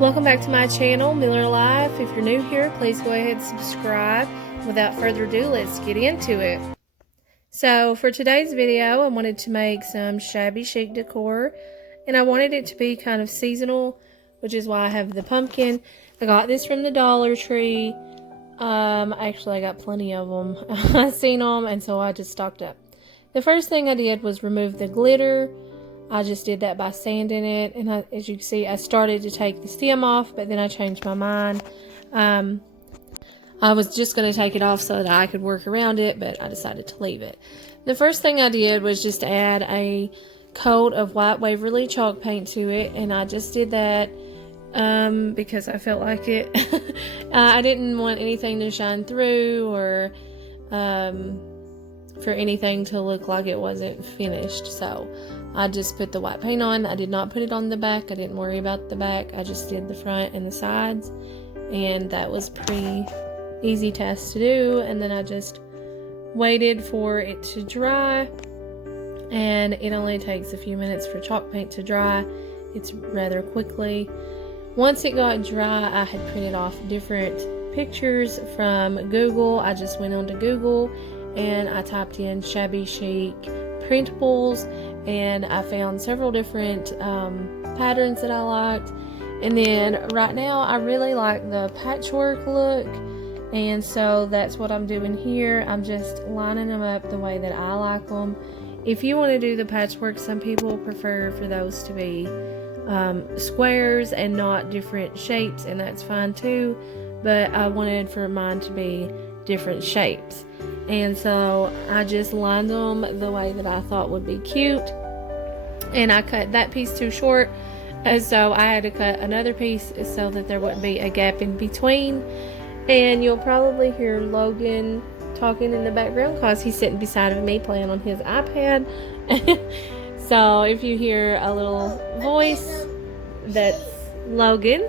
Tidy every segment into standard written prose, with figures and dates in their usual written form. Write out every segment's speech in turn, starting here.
Welcome back to my channel, Miller Life. If you're new here, please go ahead and subscribe. Without further ado, let's get into it. So for today's video, I wanted to make some shabby chic decor, and I wanted it to be kind of seasonal, which is why I have the pumpkin. I got this from the Dollar Tree. Actually, I got plenty of them. I seen them, and so I just stocked up. The first thing I did was remove the glitter. I just did that by sanding it, and as you can see, I started to take the stem off, but then I changed my mind. I was just going to take it off so that I could work around it, but I decided to leave it. The first thing I did was just add a coat of white Waverly chalk paint to it, and I just did that because I felt like it. I didn't want anything to shine through or for anything to look like it wasn't finished, so I just put the white paint on. I did not put it on the back. I didn't worry about the back. I just did the front and the sides, and that was pretty easy task to do. And then I just waited for it to dry, and it only takes a few minutes for chalk paint to dry. It's rather quickly. Once it got dry, I had printed off different pictures from Google. I just went onto Google and I typed in shabby chic printables, and I found several different patterns that I liked. And then right now I really like the patchwork look, and so that's what I'm doing here. I'm just lining them up the way that I like them. If you want to do the patchwork, some people prefer for those to be squares and not different shapes, and that's fine too, but I wanted for mine to be different shapes, and so I just lined them the way that I thought would be cute. And I cut that piece too short, and so I had to cut another piece so that there wouldn't be a gap in between. And you'll probably hear Logan talking in the background because he's sitting beside of me playing on his iPad. So if you hear a little voice, that's Logan.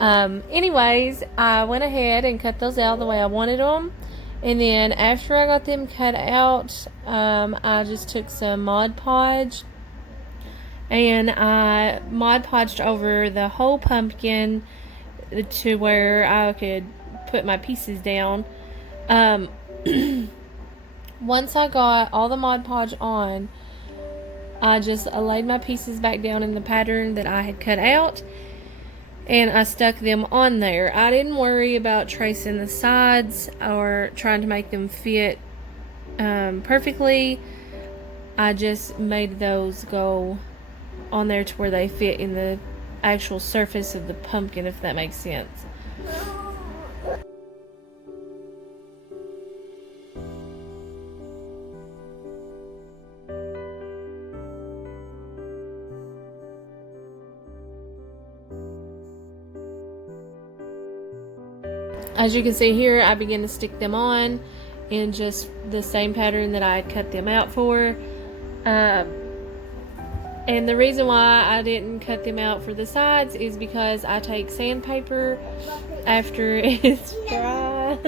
Anyways, I went ahead and cut those out the way I wanted them. And then after I got them cut out, I just took some Mod Podge and I Mod Podged over the whole pumpkin to where I could put my pieces down. Once I got all the Mod Podge on, I just laid my pieces back down in the pattern that I had cut out, and I stuck them on there. I didn't worry about tracing the sides or trying to make them fit perfectly. I just made those go on there to where they fit in the actual surface of the pumpkin, if that makes sense. As you can see here, I began to stick them on in just the same pattern that I had cut them out for. And the reason why I didn't cut them out for the sides is because I take sandpaper after it's dry.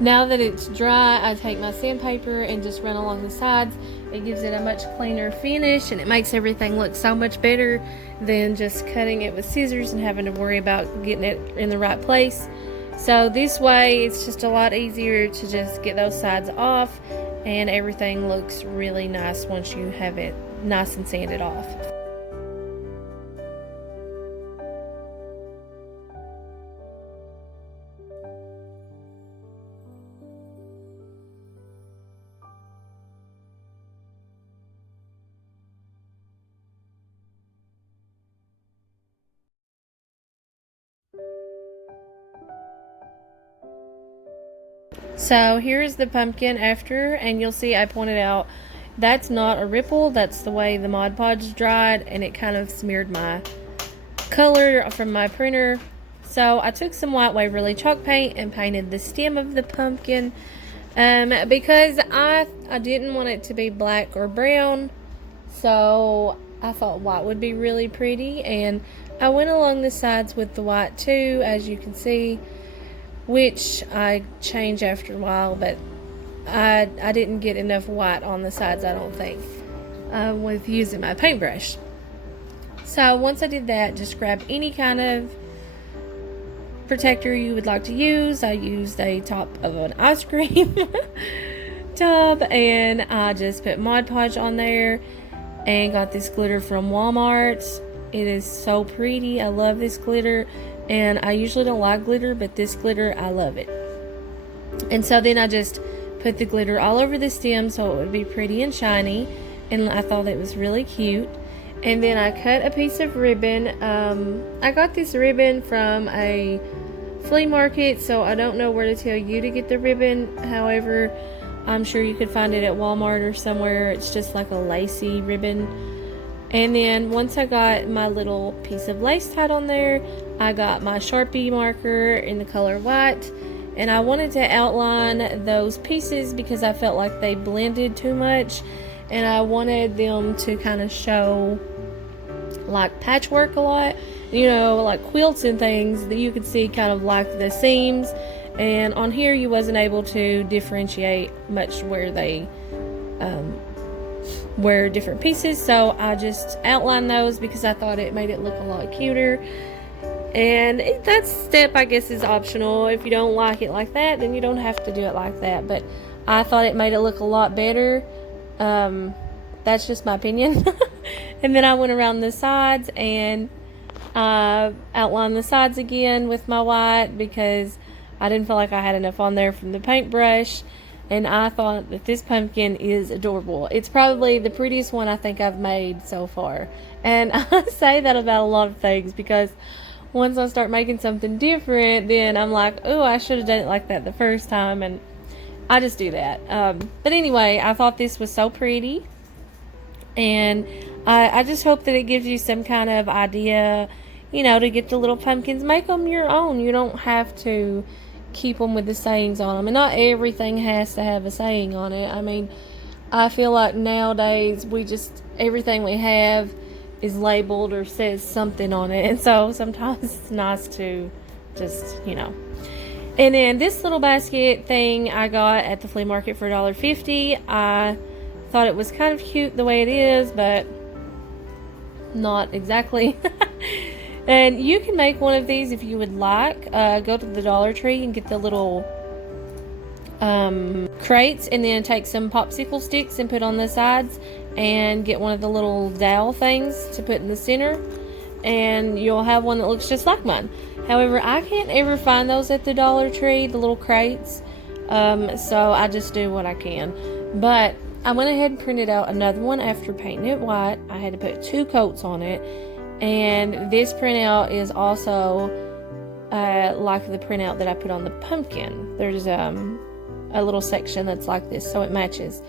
Now that it's dry, I take my sandpaper and just run along the sides. It gives it a much cleaner finish, and it makes everything look so much better than just cutting it with scissors and having to worry about getting it in the right place. So this way, it's just a lot easier to just get those sides off, and everything looks really nice once you have it nice and sanded off. So here's the pumpkin after, and you'll see I pointed out that's not a ripple, that's the way the Mod Podge dried, and it kind of smeared my color from my printer. So I took some white Waverly chalk paint and painted the stem of the pumpkin, because I didn't want it to be black or brown, so I thought white would be really pretty, and I went along the sides with the white too, as you can see, which I change after a while, but I didn't get enough white on the sides, I don't think, with using my paintbrush. So once I did that, just grab any kind of protector you would like to use. I used a top of an ice cream tub, and I just put Mod Podge on there and got this glitter from Walmart. It is so pretty. I love this glitter, and I usually don't like glitter, but this glitter, I love it. And so then I just put the glitter all over the stem so it would be pretty and shiny, and I thought it was really cute. And then I cut a piece of ribbon. I got this ribbon from a flea market, so I don't know where to tell you to get the ribbon. However, I'm sure you could find it at Walmart or somewhere. It's just like a lacy ribbon. And then once I got my little piece of lace tied on there, I got my Sharpie marker in the color white, and I wanted to outline those pieces because I felt like they blended too much, and I wanted them to kind of show like patchwork a lot, you know, like quilts and things, that you could see kind of like the seams. And on here you wasn't able to differentiate much where they were different pieces, so I just outlined those because I thought it made it look a lot cuter. And that step, I guess, is optional. If you don't like it like that, then you don't have to do it like that, but I thought it made it look a lot better. That's just my opinion. And then I went around the sides and outlined the sides again with my white because I didn't feel like I had enough on there from the paintbrush. And I thought that this pumpkin is adorable. It's probably the prettiest one I think I've made so far. And I say that about a lot of things because once I start making something different, then I'm like, oh, I should have done it like that the first time. And I just do that. But anyway, I thought this was so pretty. And I just hope that it gives you some kind of idea, you know, to get the little pumpkins. Make them your own. You don't have to keep them with the sayings on them. And not everything has to have a saying on it. I mean, I feel like nowadays everything we have is labeled or says something on it. And so sometimes it's nice to just, you know. And then this little basket thing I got at the flea market for $1.50. I thought it was kind of cute the way it is, but not exactly. And you can make one of these if you would like. Go to the Dollar Tree and get the little crates, and then take some popsicle sticks and put on the sides, and get one of the little dowel things to put in the center, and you'll have one that looks just like mine. However, I can't ever find those at the Dollar Tree, the little crates, so I just do what I can. But I went ahead and printed out another one after painting it white. I had to put 2 coats on it, and this printout is also like the printout that I put on the pumpkin. There's a little section that's like this, so it matches.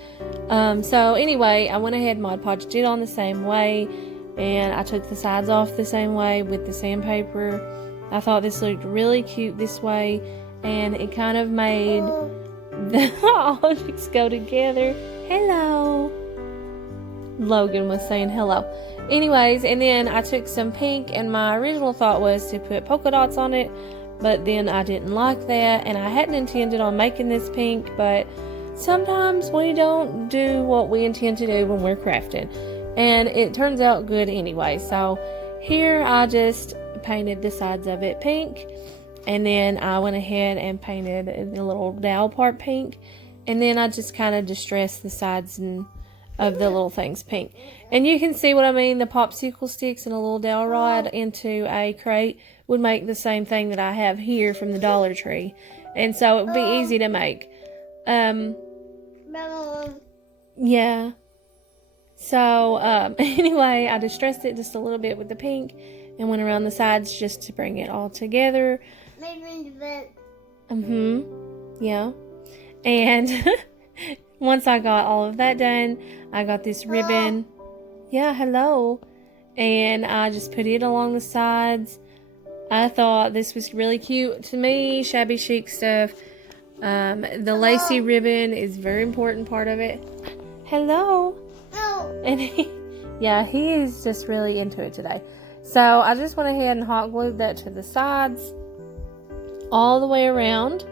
So anyway, I went ahead and Mod Podged it on the same way, and I took the sides off the same way with the sandpaper. I thought this looked really cute this way, and it kind of made the objects go together. Hello. Logan was saying hello. Anyways, and then I took some pink, and my original thought was to put polka dots on it, but then I didn't like that, and I hadn't intended on making this pink, but sometimes we don't do what we intend to do when we're crafting, and it turns out good anyway. So here I just painted the sides of it pink, and then I went ahead and painted the little dowel part pink, and then I just kind of distressed the sides of the little things pink. And you can see what I mean. The popsicle sticks and a little dowel rod into a crate would make the same thing that I have here from the Dollar Tree, and so it would be easy to make. Yeah. So anyway, I distressed it just a little bit with the pink and went around the sides just to bring it all together. Maybe a bit. Yeah. And once I got all of that done, I got this ribbon. Yeah, hello. And I just put it along the sides. I thought this was really cute. To me, shabby chic stuff, the lacy ribbon is a very important part of it. Hello. And yeah, he is just really into it today. So I just went ahead and hot glued that to the sides all the way around.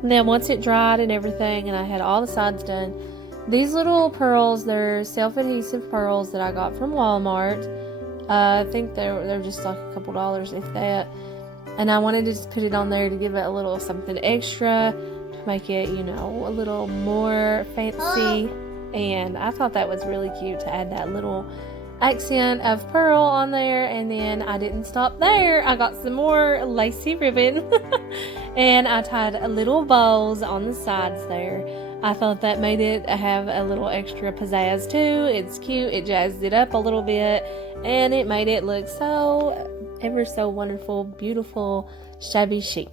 And then once it dried and everything, and I had all the sides done, these little pearls, they're self-adhesive pearls that I got from Walmart. I think they're just like a couple dollars, if that. And I wanted to just put it on there to give it a little something extra, to make it, you know, a little more fancy. And I thought that was really cute to add that little accent of pearl on there. And then I didn't stop there. I got some more lacy ribbon and I tied little bows on the sides there. I thought that made it have a little extra pizzazz too. It's cute. It jazzed it up a little bit and it made it look so ever so wonderful, beautiful, shabby chic.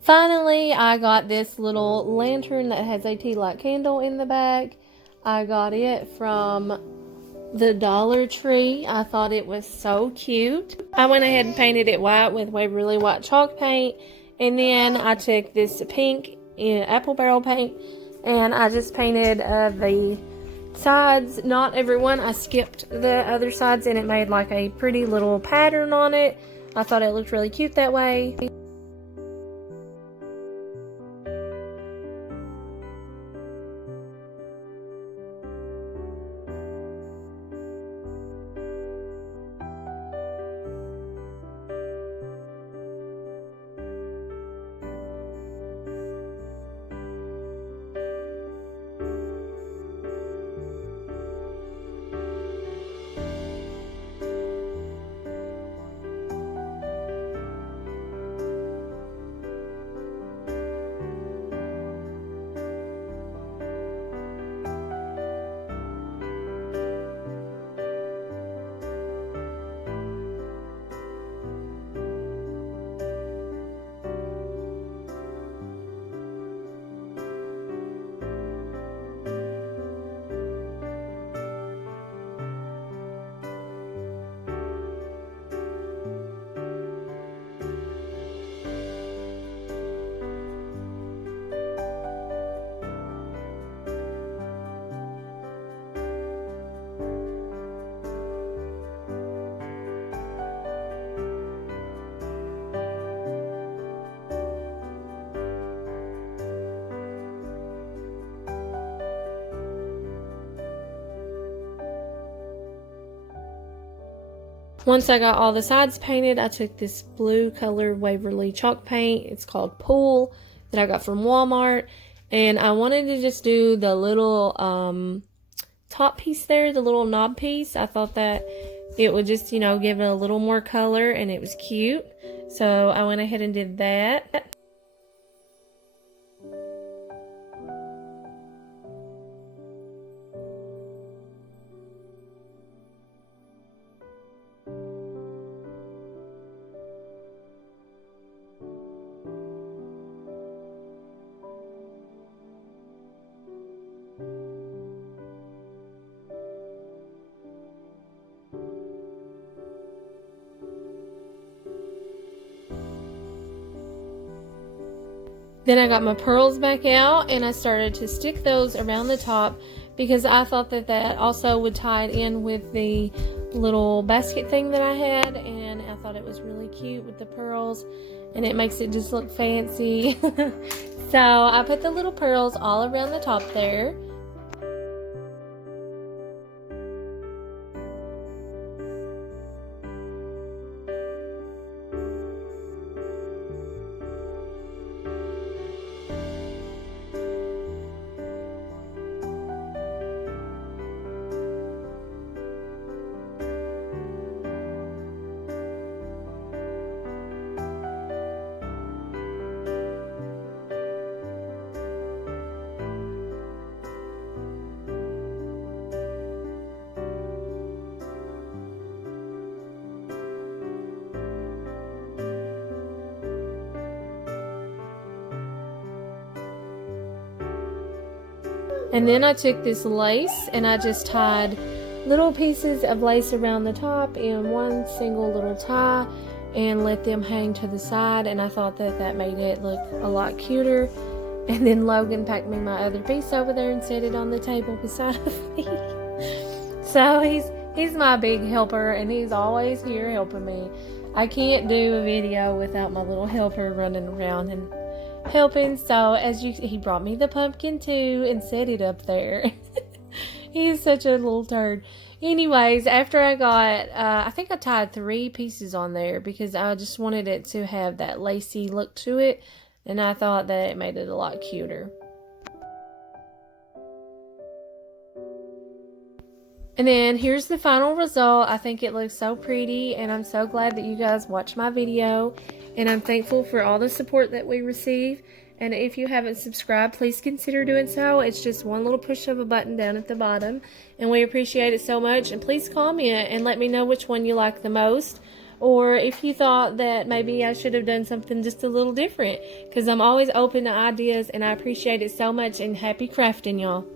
Finally, I got this little lantern that has a tea light candle in the back. I got it from the Dollar Tree. I thought it was so cute. I went ahead and painted it white with Waverly white chalk paint. And then I took this pink apple barrel paint and I just painted the sides. Not everyone. I skipped the other sides and it made like a pretty little pattern on it. I thought it looked really cute that way. Once I got all the sides painted, I took this blue colored Waverly chalk paint. It's called Pool that I got from Walmart. And I wanted to just do the little top piece there, the little knob piece. I thought that it would just, you know, give it a little more color and it was cute. So I went ahead and did that. Then I got my pearls back out and I started to stick those around the top because I thought that that also would tie it in with the little basket thing that I had, and I thought it was really cute with the pearls and it makes it just look fancy. So I put the little pearls all around the top there. And then I took this lace and I just tied little pieces of lace around the top in one single little tie and let them hang to the side, and I thought that that made it look a lot cuter. And then Logan packed me my other piece over there and set it on the table beside of me. So he's my big helper and he's always here helping me. I can't do a video without my little helper running around and helping. So he brought me the pumpkin too and set it up there. He's such a little turd. Anyways, after I got I think I tied 3 pieces on there because I just wanted it to have that lacy look to it, and I thought that it made it a lot cuter. And then here's the final result. I think it looks so pretty, and I'm so glad that you guys watched my video, and I'm thankful for all the support that we receive. And if you haven't subscribed, please consider doing so. It's just one little push of a button down at the bottom, and we appreciate it so much. And please comment and let me know which one you like the most, or if you thought that maybe I should have done something just a little different, because I'm always open to ideas and I appreciate it so much. And happy crafting, y'all.